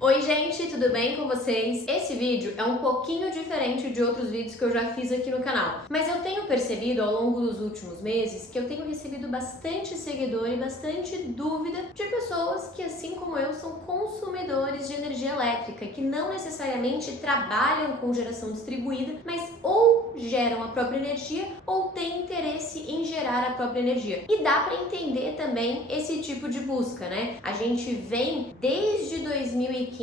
Oi gente, tudo bem com vocês? Esse vídeo é um pouquinho diferente de outros vídeos que eu já fiz aqui no canal, mas eu tenho percebido ao longo dos últimos meses que eu tenho recebido bastante seguidor e bastante dúvida de pessoas que, assim como eu, são consumidores de energia elétrica, que não necessariamente trabalham com geração distribuída, mas ou geram a própria energia ou têm interesse em gerar a própria energia. E dá para entender também esse tipo de busca, né? A gente vem desde 2015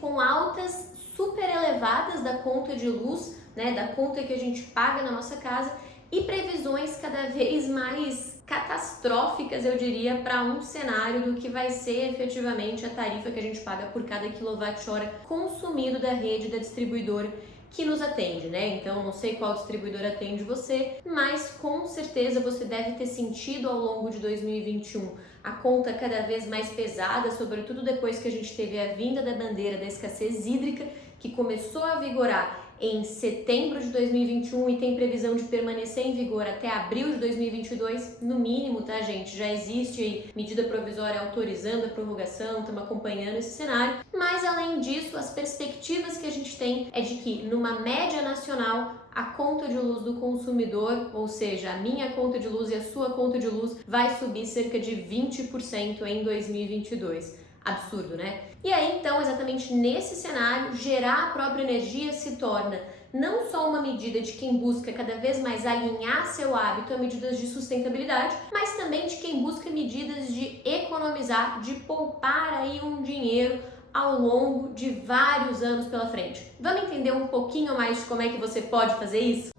com altas super elevadas da conta de luz, né, da conta que a gente paga na nossa casa, e previsões cada vez mais catastróficas, eu diria, para um cenário do que vai ser efetivamente a tarifa que a gente paga por cada quilowatt-hora consumido da rede da distribuidora que nos atende, né? Então, não sei qual distribuidor atende você, mas com certeza você deve ter sentido ao longo de 2021 a conta cada vez mais pesada, sobretudo depois que a gente teve a vinda da bandeira da escassez hídrica, que começou a vigorar em setembro de 2021 e tem previsão de permanecer em vigor até abril de 2022, no mínimo, tá, gente? Já existe aí medida provisória autorizando a prorrogação, estamos acompanhando esse cenário, mas além disso, as perspectivas que a gente tem é de que, numa média nacional, a conta de luz do consumidor, ou seja, a minha conta de luz e a sua conta de luz, vai subir cerca de 20% em 2022. Absurdo, né? E aí, então, exatamente nesse cenário, gerar a própria energia se torna não só uma medida de quem busca cada vez mais alinhar seu hábito a medidas de sustentabilidade, mas também de quem busca medidas de economizar, de poupar aí um dinheiro ao longo de vários anos pela frente. Vamos entender um pouquinho mais de como é que você pode fazer isso?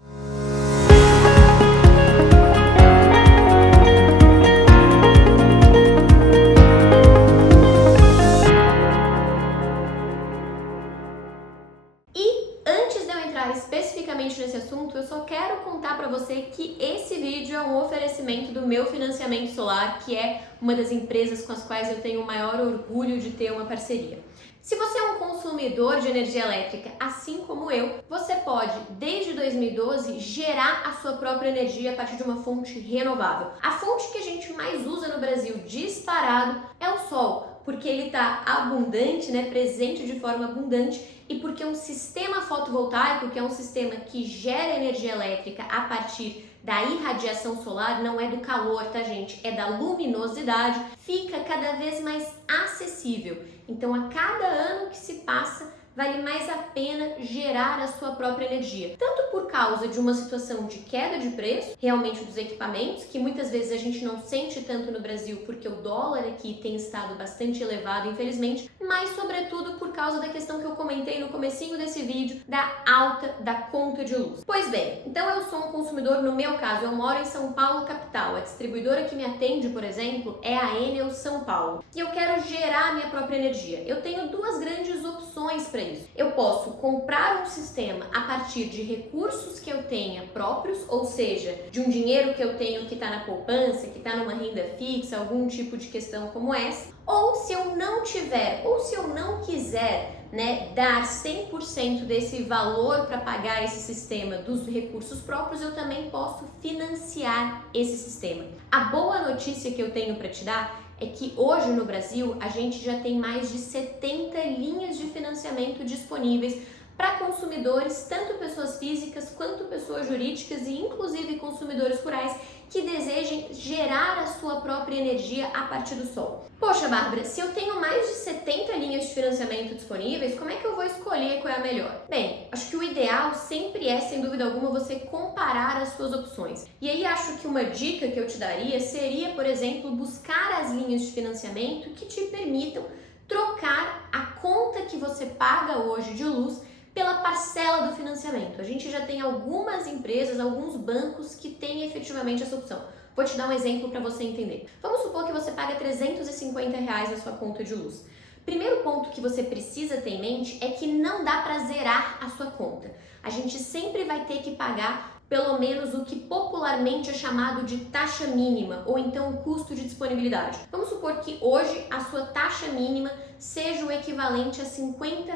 Especificamente nesse assunto, eu só quero contar para você que esse vídeo é um oferecimento do meu financiamento solar, que é uma das empresas com as quais eu tenho o maior orgulho de ter uma parceria. Se você é um consumidor de energia elétrica, assim como eu, você pode, desde 2012, gerar a sua própria energia a partir de uma fonte renovável. A fonte que a gente mais usa no Brasil, disparado, é o sol, porque ele está abundante, né, presente de forma abundante, e porque um sistema fotovoltaico, que é um sistema que gera energia elétrica a partir da irradiação solar, não é do calor, tá, gente? É da luminosidade, fica cada vez mais acessível. Então, a cada ano que se passa, vale mais a pena gerar a sua própria energia. Tanto por causa de uma situação de queda de preço, realmente dos equipamentos, que muitas vezes a gente não sente tanto no Brasil, porque o dólar aqui tem estado bastante elevado, infelizmente, mas sobretudo por causa da questão que eu comentei no comecinho desse vídeo, da alta da conta de luz. Pois bem, então eu sou um consumidor, no meu caso, eu moro em São Paulo, capital. A distribuidora que me atende, por exemplo, é a Enel São Paulo. E eu quero gerar a minha própria energia. Eu tenho duas grandes opções para isso. Eu posso comprar um sistema a partir de recursos que eu tenha próprios, ou seja, de um dinheiro que eu tenho que está na poupança, que está numa renda fixa, algum tipo de questão como essa. Ou se eu não tiver, ou se eu não quiser, né, dar 100% desse valor para pagar esse sistema dos recursos próprios, eu também posso financiar esse sistema. A boa notícia que eu tenho para te dar é que hoje no Brasil a gente já tem mais de 70 linhas de financiamento disponíveis para consumidores, tanto pessoas físicas quanto pessoas jurídicas e inclusive consumidores rurais que desejem gerar a sua própria energia a partir do sol. Poxa, Bárbara, se eu tenho mais de 70 linhas de financiamento disponíveis, como é que eu vou escolher qual é a melhor? Bem, acho que o ideal sempre é, sem dúvida alguma, você comparar as suas opções. E aí acho que uma dica que eu te daria seria, por exemplo, buscar as linhas de financiamento que te permitam trocar a conta que você paga hoje de luz pela parcela do financiamento. A gente já tem algumas empresas, alguns bancos que têm efetivamente essa opção. Vou te dar um exemplo para você entender. Vamos supor que você paga R$350 na sua conta de luz. Primeiro ponto que você precisa ter em mente é que não dá para zerar a sua conta. A gente sempre vai ter que pagar pelo menos o que popularmente é chamado de taxa mínima, ou então o custo de disponibilidade. Vamos supor que hoje a sua taxa mínima seja o equivalente a R$ 50.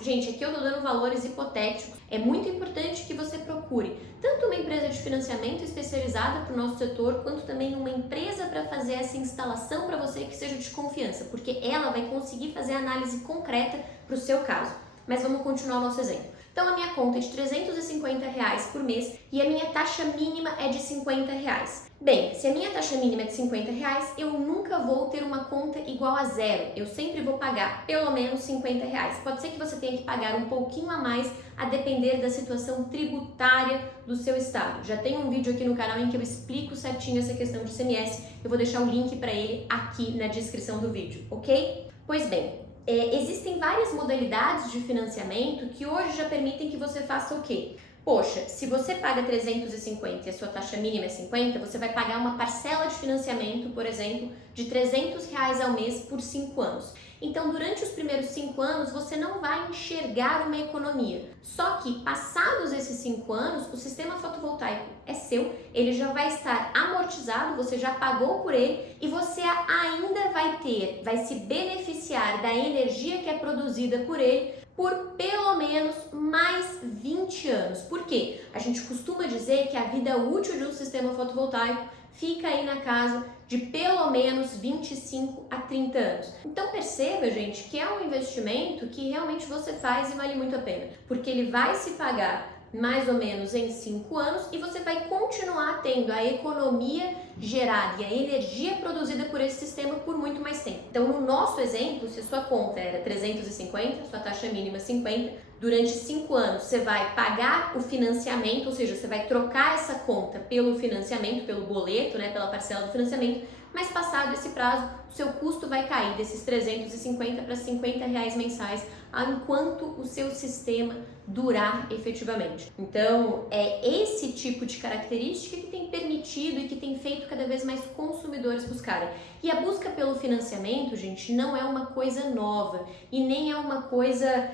Gente, aqui eu estou dando valores hipotéticos. É muito importante que você procure tanto uma empresa de financiamento especializada para o nosso setor, quanto também uma empresa para fazer essa instalação para você que seja de confiança, porque ela vai conseguir fazer a análise concreta para o seu caso. Mas vamos continuar o nosso exemplo. Então a minha conta é de R$ 350 por mês e a minha taxa mínima é de R$ 50. Bem, se a minha taxa mínima é de R$ 50, eu nunca vou ter uma conta igual a zero. Eu sempre vou pagar pelo menos R$ 50. Pode ser que você tenha que pagar um pouquinho a mais a depender da situação tributária do seu estado. Já tem um vídeo aqui no canal em que eu explico certinho essa questão de ICMS. Eu vou deixar o link para ele aqui na descrição do vídeo, ok? Pois bem, existem várias modalidades de financiamento que hoje já permitem que você faça o quê? Poxa, se você paga 350 e a sua taxa mínima é 50, você vai pagar uma parcela de financiamento, por exemplo, de R$ 300 ao mês por 5 anos. Então, durante os primeiros 5 anos, você não vai enxergar uma economia. Só que, passados esses 5 anos, o sistema fotovoltaico é seu, ele já vai estar amortizado, você já pagou por ele e você ainda vai se beneficiar da energia que é produzida por ele por pelo menos mais 20 anos. Por quê? A gente costuma dizer que a vida útil de um sistema fotovoltaico fica aí na casa de pelo menos 25 a 30 anos. Então perceba, gente, que é um investimento que realmente você faz e vale muito a pena, porque ele vai se pagar mais ou menos em 5 anos e você vai continuar tendo a economia gerada e a energia produzida por esse sistema por muito mais tempo. Então, no nosso exemplo, se a sua conta era 350, sua taxa mínima 50, durante 5 anos você vai pagar o financiamento, ou seja, você vai trocar essa conta pelo financiamento, pelo boleto, né, pela parcela do financiamento, mas passado esse prazo, o seu custo vai cair desses 350 para R$ 50 mensais, enquanto o seu sistema durar efetivamente. Então, é esse tipo de característica que tem permitido e que tem feito cada vez mais consumidores buscarem. E a busca pelo financiamento, gente, não é uma coisa nova e nem é uma coisa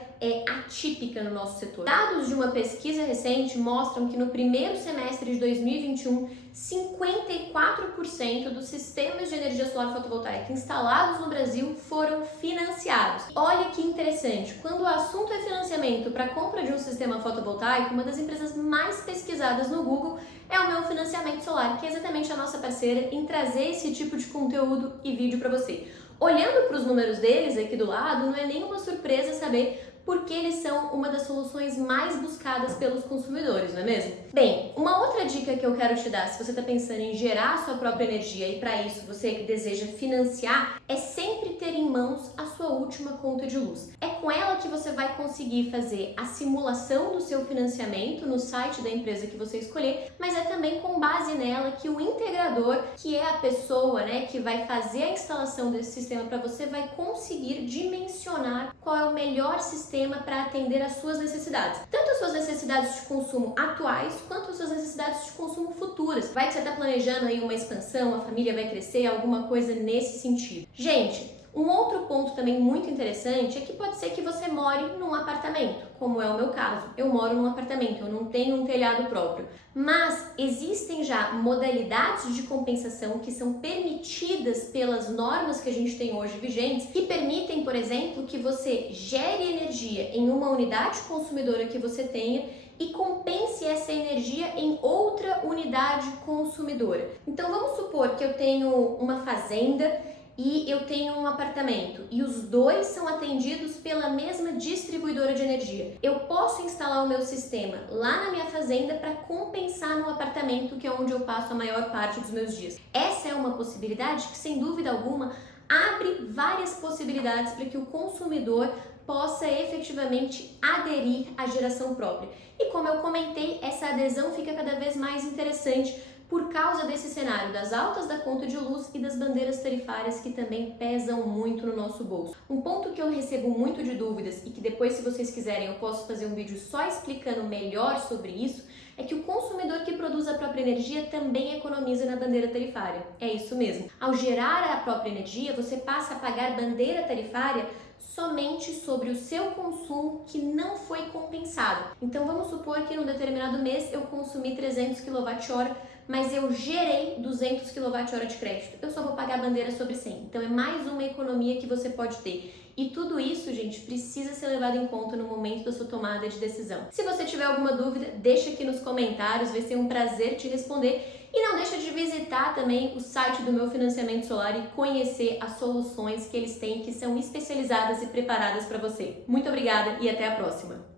atípica no nosso setor. Dados de uma pesquisa recente mostram que no primeiro semestre de 2021, 54% dos sistemas de energia solar fotovoltaica instalados no Brasil foram financiados. Olha que interessante, quando o assunto é financiamento para compra de um sistema fotovoltaico, uma das empresas mais pesquisadas no Google é o Meu Financiamento Solar, que é exatamente a nossa parceira em trazer esse tipo de conteúdo e vídeo para você. Olhando para os números deles aqui do lado, não é nenhuma surpresa saber porque eles são uma das soluções mais buscadas pelos consumidores, não é mesmo? Bem, uma outra dica que eu quero te dar, se você está pensando em gerar a sua própria energia e para isso você deseja financiar, é sempre ter em mãos a sua última conta de luz. É com ela que você vai conseguir fazer a simulação do seu financiamento no site da empresa que você escolher, mas é também com base nela que o integrador, que é a pessoa, né, que vai fazer a instalação desse sistema para você, vai conseguir dimensionar qual é o melhor sistema para atender às suas necessidades. Tanto as suas necessidades de consumo atuais, quanto as suas necessidades de consumo futuras. Vai que você está planejando aí uma expansão, a família vai crescer, alguma coisa nesse sentido. Gente, um outro ponto também muito interessante é que pode ser que você more num apartamento, como é o meu caso. Eu moro num apartamento, eu não tenho um telhado próprio. Mas existem já modalidades de compensação que são permitidas pelas normas que a gente tem hoje vigentes, que permitem, por exemplo, que você gere energia em uma unidade consumidora que você tenha e compense essa energia em outra unidade consumidora. Então vamos supor que eu tenho uma fazenda e eu tenho um apartamento e os dois são atendidos pela mesma distribuidora de energia. Eu posso instalar o meu sistema lá na minha fazenda para compensar no apartamento, que é onde eu passo a maior parte dos meus dias. Essa é uma possibilidade que, sem dúvida alguma, abre várias possibilidades para que o consumidor possa efetivamente aderir à geração própria. E como eu comentei, essa adesão fica cada vez mais interessante por causa desse cenário das altas da conta de luz e das bandeiras tarifárias que também pesam muito no nosso bolso. Um ponto que eu recebo muito de dúvidas e que depois, se vocês quiserem, eu posso fazer um vídeo só explicando melhor sobre isso, é que o consumidor que produz a própria energia também economiza na bandeira tarifária. É isso mesmo. Ao gerar a própria energia, você passa a pagar bandeira tarifária somente sobre o seu consumo que não foi compensado. Então vamos supor que num determinado mês eu consumi 300 kWh, mas eu gerei 200 kWh de crédito. Eu só vou pagar a bandeira sobre 100. Então é mais uma economia que você pode ter. E tudo isso, gente, precisa ser levado em conta no momento da sua tomada de decisão. Se você tiver alguma dúvida, deixa aqui nos comentários, vai ser um prazer te responder. E não deixa de visitar também o site do Meu Financiamento Solar e conhecer as soluções que eles têm, que são especializadas e preparadas para você. Muito obrigada e até a próxima!